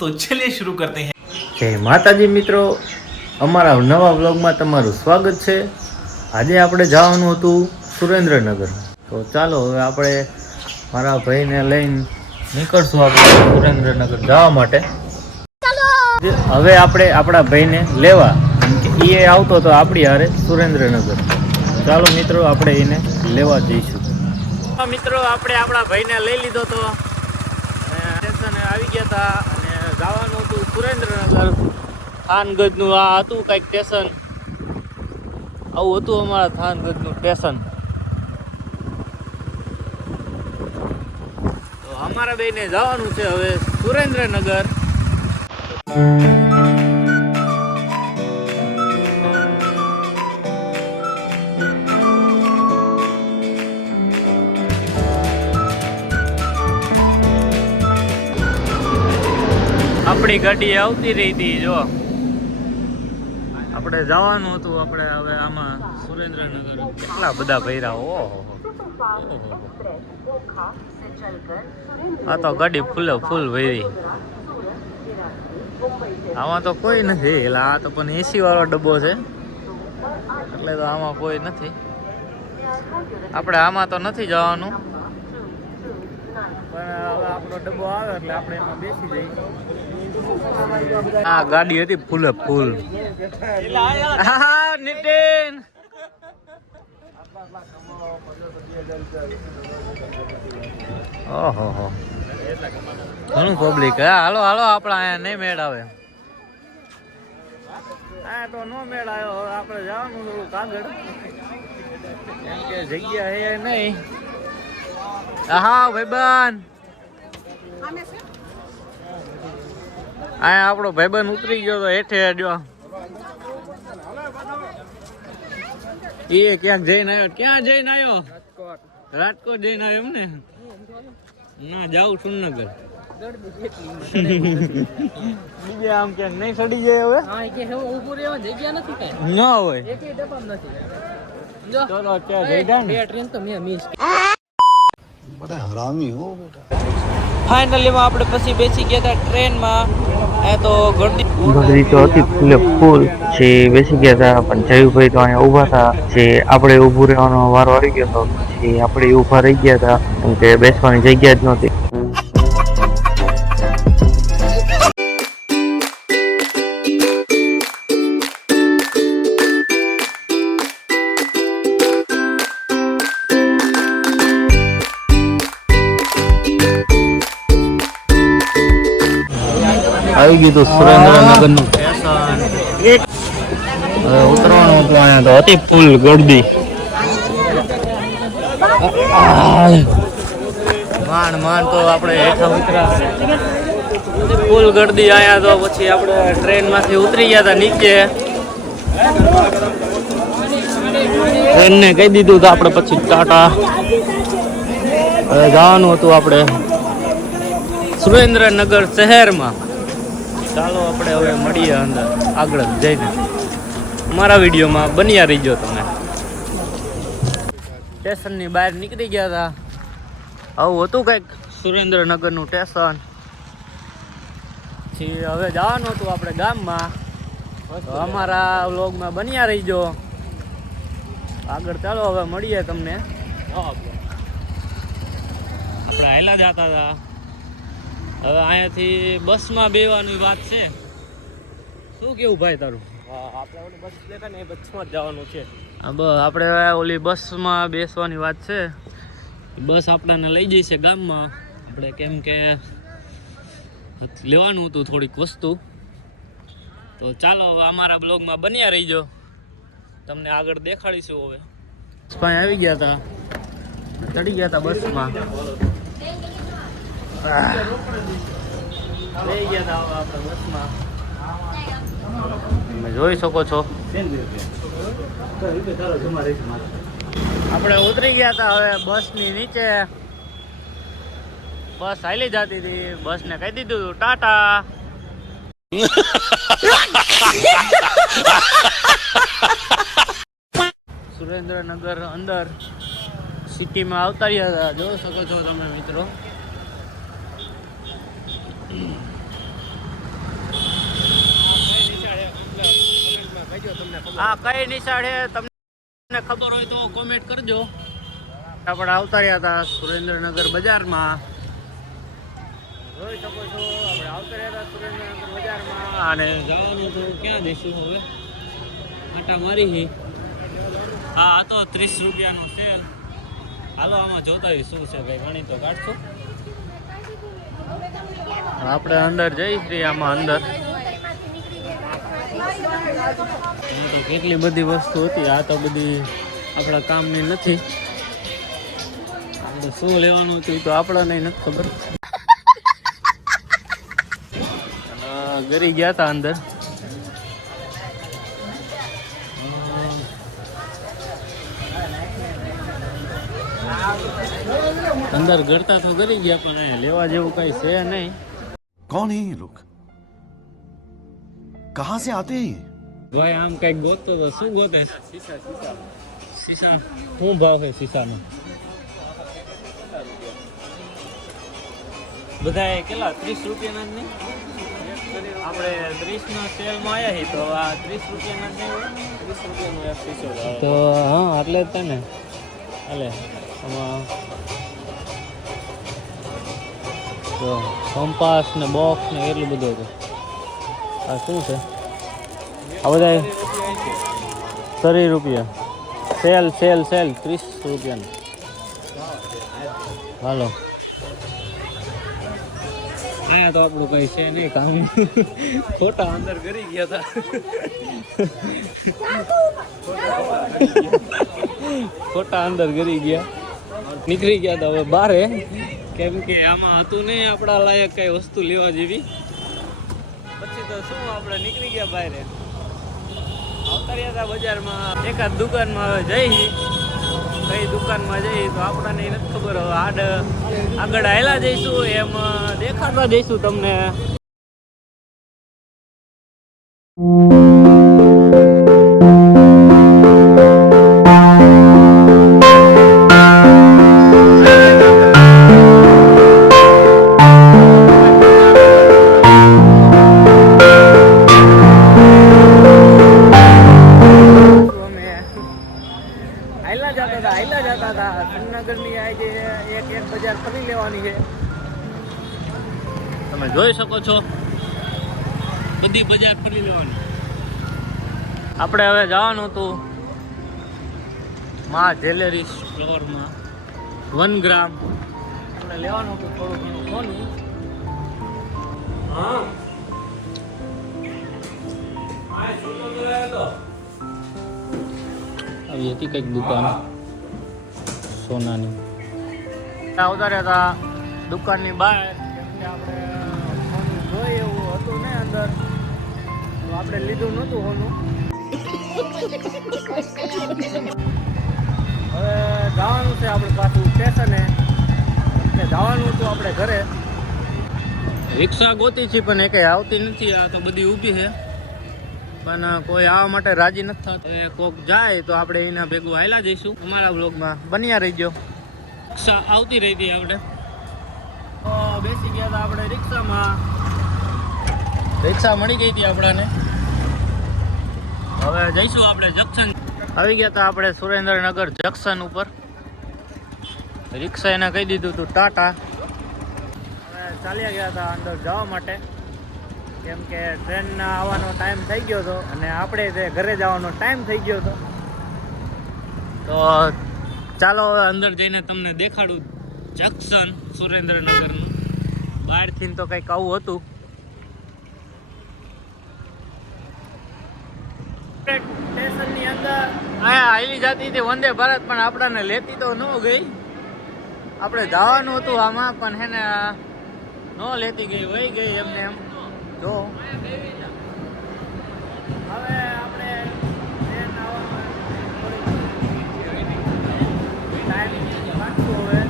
तो चलिए शुरू करते हैं। जय माताजी મિત્રો, અમારા નવા વ્લોગમાં તમારું સ્વાગત છે। આજે આપણે જવાનું હતું સુરેન્દ્રનગર, તો ચાલો હવે આપણે મારા ભાઈને લઈને નીકળશું આપણે સુરેન્દ્રનગર જવા માટે। હવે આપણે આપણા ભાઈને લેવા, એ આવતો તો આપણી હારે સુરેન્દ્રનગર। ચાલો મિત્રો, આપણે એને લેવા જઈશું। મિત્રો, આપણે આપણા ભાઈને લઈ લીધો તો સ્ટેશને આવી ગયા હતા અને જવાનું હતું સુરેન્દ્રનગર। થાનગઢનું આ હતું કંઈક સ્ટેશન, આવું હતું અમારા થાનગઢનું સ્ટેશન। તો અમારા બેને જવાનું છે હવે સુરેન્દ્રનગર। આપણી ગાડી આવતી રહી હતી, જો આપણે જવાનું હતું આપણે હવે આમાં સુરેન્દ્રનગર। કેટલા બધા ભૈરા, ઓહો, આ તો ગાડી ફૂલે ફૂલ ભરી। આમાં તો કોઈ નથી, એટલે આ તો પણ એસી વાળો ડબ્બો છે, એટલે તો આમાં કોઈ નથી। આપણે આમાં તો નથી જવાનું, પણ હવે આપણો ડબ્બો આવે એટલે આપણે એમાં બેસી જઈએ। આ ગાડી હતી ફૂલે ફૂલ। હા નીતિન, ઓહો હો, ઘણું પબ્લિક। હાલો હાલો, આપણા અહીંયા નહીં મેળ આવે, આ તો નો મેળ આવ્યો। હવે આપણે જવાનું થોડુંક આગળ, કેમ કે જગ્યા હે નહીં। હા ભાઈબંધ, આ આપણો ભાઈબંધ ઉતરી ગયો તો હેઠે જો, એ ક્યાંક જઈને આવ્યો। ક્યાં જઈને આવ્યો? રાજકોટ જઈને આવ્યો એમ ને? ના, જાઉં સુરનગર। બીજે આમ ક્યાંક નહીં સડી જાય હવે? ના હોય, ચલો ત્યાં જઈ ટ્રેન તો મેં મિસ। बड़ा हरामी हो बेटा। ફાઇનલી માં આપણે પછી બેસી ગયા હતા ટ્રેનમાં। એ તો ગરદી તો હતી ફૂલે ફૂલ છે, બેસી ગયા હતા, પણ જયુભાઈ તો અહીંયા ઊભા હતા। જે આપણે ઊભું રહેવાનો વારો આવી ગયો હતો, પછી આપણે ઊભા રહી ગયા હતા, કેમ કે બેસવાની જગ્યા જ નહોતી। આવી ગયું સુરેન્દ્રનગર નું સ્ટેશન, ઉતરવાનું હતું। અહીંયા તો હતી ફૂલ ગરદી, માંડ તો આપણે હેઠા ઉતરા, ફૂલ ગરદી અહીંયા તો। પછી આપણે ટ્રેન માંથી ઉતરી ગયા હતા નીચે, ટ્રેન ને કહી દીધું તો આપણે પછી ટાટા। હવે જવાનું હતું આપણે સુરેન્દ્રનગર શહેરમાં। ચાલો આપણે હવે મળીએ અંદર આગળ જઈને, મારા વિડીયોમાં બન્યા રહીજો તમે। સ્ટેશનની બહાર નીકળી ગયા હતા, આવું હતું કંઈક સુરેન્દ્રનગરનું સ્ટેશન। પછી હવે જવાનું હતું આપણે ગામમાં, તો અમારા વ્લોગમાં બન્યા રહીજો આગળ। ચાલો હવે મળીએ તમને। આપણે હાલ્યા જતા હતા, હવે અહીંયાથી બસમાં બેવાની વાત છે। શું કેવું ભાઈ તારું? આપણે ઓલી બસ લેતા ને એ બસમાં જ જવાનું છે। આપણે ઓલી બસમાં બેસવાની વાત છે, બસ આપણને લઈ જઈશે ગામમાં આપણે, કેમ કે લેવાનું હતું થોડીક વસ્તુ। તો ચાલો અમારા બ્લોગમાં બન્યા રહીજો, તમને આગળ દેખાડીશું। હવે બસ આવી ગયા હતા, ચડી ગયા હતા બસમાં, લઈ ગયા હતા આપણે બસમાં, તમે જોઈ શકો છો। આપણે ઉતરી ગયા હતા હવે બસની નીચે, બસ હાલી જતી હતી, બસને કહી દીધું ટાટા। સુરેન્દ્રનગર અંદર સિટીમાં આવતા રહ્યા હતા, જોઈ શકો છો તમે મિત્રો। કહેજો તમને ખબર. આ કઈ નિશાળ છે તમને ખબર હોય તો કોમેન્ટ કરજો. આપણે આવતા રહ્યા હતા સુરેન્દ્રનગર બજારમાં. જોઈ શકો છો આપણે આવતા રહ્યા હતા સુરેન્દ્રનગર બજારમાં અને જવાનું તો ક્યાં જઈશું હવે? આટા મારી હી. હા આ તો 30 રૂપિયાનો સેલ. હાલો આમાં જોતા હોય શું છે ભાઈ, ગણી તો કાઢશું. આપણે અંદર જઈશું. આમાં અંદર તો કેટલી બધી વસ્તુ હતી. આ તો બધી આપણા કામની નથી. આપણે શું લેવાનું હતું તો આપણને નથી ખબર. ગરી ગયા હતા અંદર. અંદર ગરતા તો ગરી ગયા પણ અહીંયા લેવા જેવું કઈ છે નહીં. कौन है ये लोग कहाँ से आते हैं ये ભાઈ આમ કઈક ગોતતો તો શું ગોતે? સીસા શું ભાવ છે સીસાનો? બધા કેટલા 30 રૂપિયાના જ નહીં? આપણે 30 ના સેલમાં આવ્યા છીએ તો આ 30 રૂપિયાના જ નહીં હોય? 30 રૂપિયાનો એક શીશો તો હા એટલે જ તને હાલે આમાં તો કંપાસ ને બોક્સ ને એટલું બધું હતું. આ શું છે? આ બધા 30 રૂપિયા સેલ સેલ સેલ 30 રૂપિયાનું. હાલો અહીંયા તો આપણું કઈ છે નહીં કામ. ખોટા અંદર કરી ગયા હતા. ખોટા અંદર કરી ગયા, નીકળી ગયા હતા હવે બારે. કેમ કે આમાં હતું નહીં આપણા લાયક કઈ વસ્તુ લેવા જેવી. પછી તો શું આપણે નીકળી ગયા બહાર. આવતા રહ્યા હતા બજારમાં. એકાદ દુકાનમાં હવે જઈ. કઈ દુકાનમાં જઈ તો આપણને નથી ખબર. હવે આગળ આયલા જઈશું એમ દેખાડવા જઈશું તમને. બજાર ફરી લેવાની છે. તમે જોઈ શકો છો બધી બજાર ફરી લેવાની. આપણે હવે જવાનું હતું માં જ્વેલરી સ્ટોરમાં 1 ગ્રામ. આપણે લેવાનું હતું થોડું ઘણું સોનું. હા આવી હતી કંઈક દુકાન સોનાની. ઉતાર્યા હતા દુકાનની બહાર. કેમ કે આપણે સોનું જોઈએ એવું હતું ને અંદર તો આપણે લીધું નહોતું સોનું. હવે જવાનું છે આપણે પાછું સ્ટેશને. એટલે જવાનું હતું આપણે ઘરે. રિક્ષા ગોતી છે પણ એ કંઈ આવતી નથી. આ તો બધી ઊભી છે પણ કોઈ આવવા માટે રાજી નથી થતું. હવે કોક જાય તો આપણે એના ભેગું હાલ્યા જઈશું. અમારા બ્લોગમાં બન્યા રહીજો. રિક્ષા આવતી રહી હતી. આપણે તો બેસી ગયા હતા આપણે રિક્ષામાં. રિક્ષા મળી ગઈ હતી આપણાને. હવે જઈશું આપણે જંકશન. આવી ગયા હતા આપણે સુરેન્દ્રનગર જંકશન ઉપર. રિક્ષા એને કહી દીધું હતું ટાટા. હવે ચાલ્યા ગયા હતા અંદર જવા માટે. કેમ કે ટ્રેનના આવવાનો ટાઈમ થઈ ગયો હતો અને આપણે તે ઘરે જવાનો ટાઈમ થઈ ગયો હતો. તો ચાલો હવે અંદર જઈને તમને દેખાડું જંકશન સુરેન્દ્રનગરનું. બહારથી તો કંઈક આવું હતું. સ્ટેશનની અંદર અહીંયા હાલી જતી હતી વંદે ભારત પણ આપણને લેતી તો ન ગઈ. આપણે જવાનું હતું આમાં પણ હેને ન લેતી ગઈ, વહી ગઈ એમને એમ. જો હવે આપણે ટ્રેન આવવામાં ટાઈમ રાખશું. હવે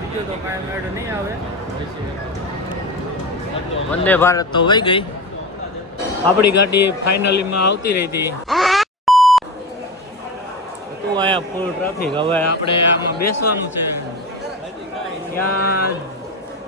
બીજું તો કાંઈ મેળ નહીં આવે. વંદે ભારત તો વહી ગઈ. આપણી ગાડી ફાઇનલીમાં આવતી રહી હતી. તું આયા ફૂલ ટ્રાફિક. હવે આપણે આમાં બેસવાનું છે. ક્યાં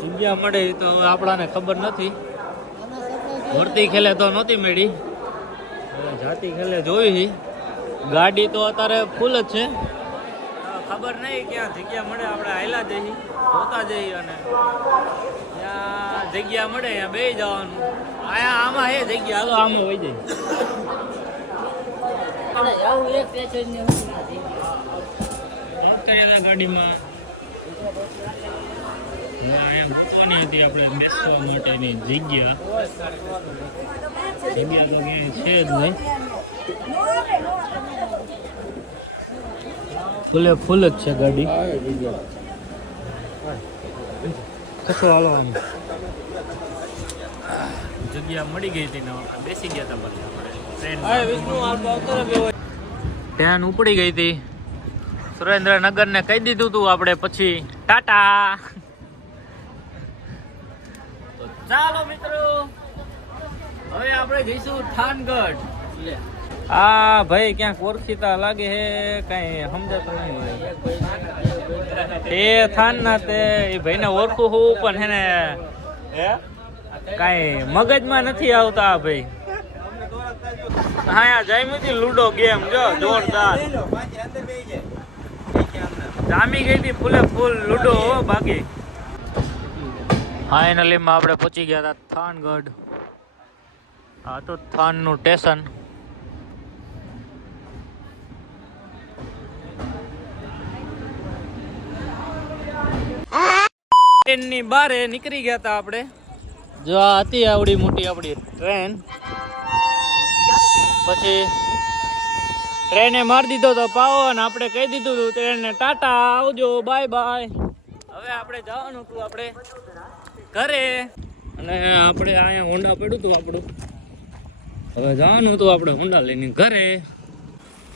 જગ્યા મળે તો આપણાને ખબર નથી. ભરતી ખેલે તો નહોતી મળી. જાતી ખેલે જોઈ ગાડી તો અત્યારે ફૂલ જ છે. ખબર નહીં ક્યાં જગ્યા મળે આપણે હાયલા જઈએ જોતા જઈએ અને ત્યાં જગ્યા મળે ત્યાં બે જવાનું. આમાં એ જગ્યા હાલો આમાં વહી જાય. ગાડીમાં અહીંયા હતી આપણે બેસવા માટેની જગ્યા તો ક્યાંય છે જ નહીં. ફૂલે ફૂલ જ છે ગાડી. કશું હાલવાનું જગ્યા મળી ગઈ હતી ને બેસી ગયા હતા પછી આપણે ટ્રેન ઉપડી ગઈ હતી. સુરેન્દ્રનગર ને કહી દીધું તું આપણે પછી ટાટા. તો ચાલો મિત્રો હવે આપણે જઈશું થાનગઢ. હા ભાઈ ક્યાંક ઓળખીતા લાગે હે કઈ સમજાતું નહીં હોય. એ થાન ના તે એ ભાઈને ઓળખું હું પણ હેને કઈ મગજમાં નથી આવતા ભાઈ. હા જયમતી લુડો ગેમ જો જોરદાર જામી ગઈ હતી ફૂલે ફૂલ લુડો બાકી. ફાઇનલી માં આપણે પહોંચી ગયા હતા થાનગઢ. આ તો થાન નું સ્ટેશન. ટ્રેનની બારે નીકળી ગયા હતા આપણે. જો આ હતી આવડી મોટી આપણી ટ્રેન. પછી ટ્રેને મારી દીધો તો પાવો અને આપણે કહી દીધું હતું ટ્રેનને ટાટા આવજો બાય બાય. હવે આપણે જવાનું હતું આપણે ઘરે અને આપણે અહીંયા હોન્ડા પડ્યું હતું આપણું. હવે જવાનું હતું આપણે હોન્ડા લઈને ઘરે.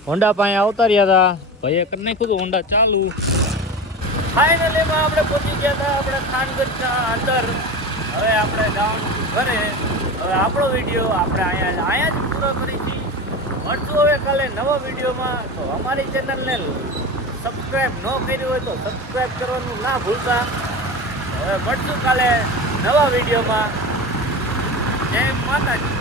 હોન્ડા પાસે આવતા રહ્યા હતા ભાઈએ કરી નાખ્યું હતું હોન્ડા ચાલુ. ફાઇનલી માં આપણે પહોંચી ગયા હતા આપણે થાનગઢના અંદર. હવે આપણે જવાનું ઘરે. હવે આપણો વિડીયો આપણે અહીંયા જ પૂરો કરીશું. મળશું હવે કાલે નવા વિડીયોમાં. તો અમારી ચેનલને સબસ્ક્રાઈબ ન કરી હોય તો સબસ્ક્રાઈબ કરવાનું ના ભૂલતા. હવે મળશું કાલે નવા વિડીયોમાં. જય માતાજી.